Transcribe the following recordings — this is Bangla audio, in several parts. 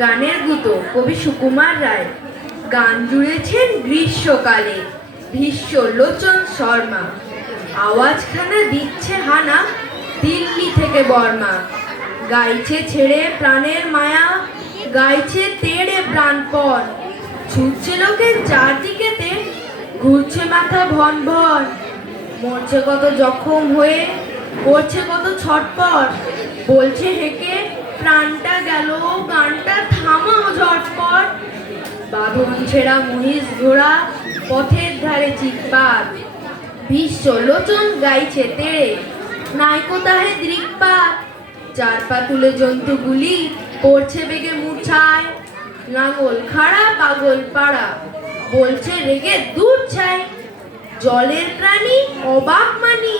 গানের গুতো কবি সুকুমার রায়। গান জুড়েছেন গ্রীষ্মকালে ভীষ্ম লোচন শর্মা। আওয়াজখানা দিচ্ছে হানা দিল্লি থেকে বর্মা। গাইছে ছেড়ে প্রাণের মায়া, গাইছে তেড়ে প্রাণপণ। ছুটছে লোকের চারদিকেতে, ঘুরছে মাথা ভন ভন। মরছে কত জখম হয়ে, করছে কত ছটপট। বলছে হেঁকে প্রাণটা গেল, গানটা থামাও ঝটপট। বাঁধন ছেঁড়া মহিষ ঘোড়া, পথের ধারে চিৎপাত। ভীষ্ম লোচন গাইছে তেড়ে, নাইকো তাহে দৃকপাত। চার পা তুলে জন্তুগুলি পড়ছে বেগে মূর্ছায়। লাঙল খাড়া পাগল পাড়া, বলছে রেগে দূর ছাই। জলের প্রাণী অবাক মানি,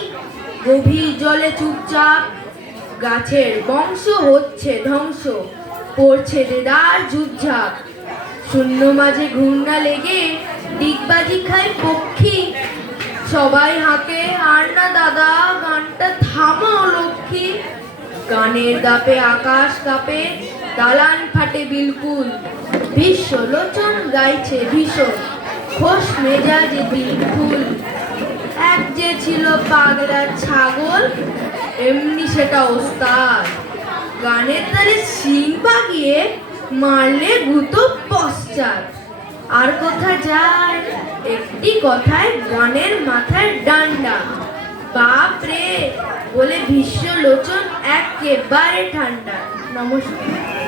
গভীর জলে চুপচাপ। গাছের বংশ হচ্ছে ধ্বংস, পড়ছে দেদার ঝুপঝাপ। শূন্য মাঝে ঘূর্ণা লেগে ডিগবাজি খায় পক্ষী। সবাই হাঁকে আর না দাদা, গানটা থামাও লক্ষ্মী। গানের দাপে আকাশ কাঁপে, দালান ফাটে বিলকুল। ভীষ্ম লোচন গাইছে ভীষণ, খোশ মেজাজে দিলফুল। এক যে ছিল পাগলা ছাগল, এমনি সেটা ওস্তাদ। গানের তালে শিং বাগিয়ে মারলে গুতো পশ্চাৎ। আর কথা যায় একটি কথায়, গানের মাথায় ডান্ডা। বাপ রে বলে ভীষ্ম লোচন একেবারে ঠান্ডা। নমস্কার।